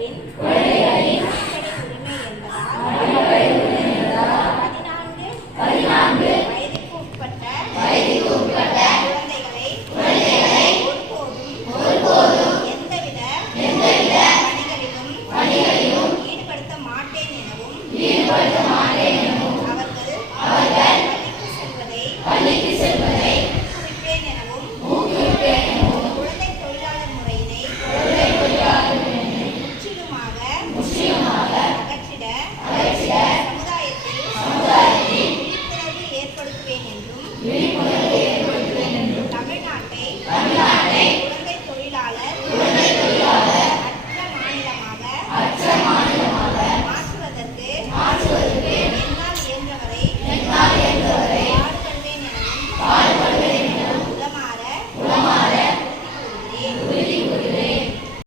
உரிமையின் பதினான்கு வயதிற்கு உட்பட்ட குழந்தைகளை ஒருபோதும் எந்தவித பணிகளிலும் ஈடுபடுத்த மாட்டேன் எனவும் Limpa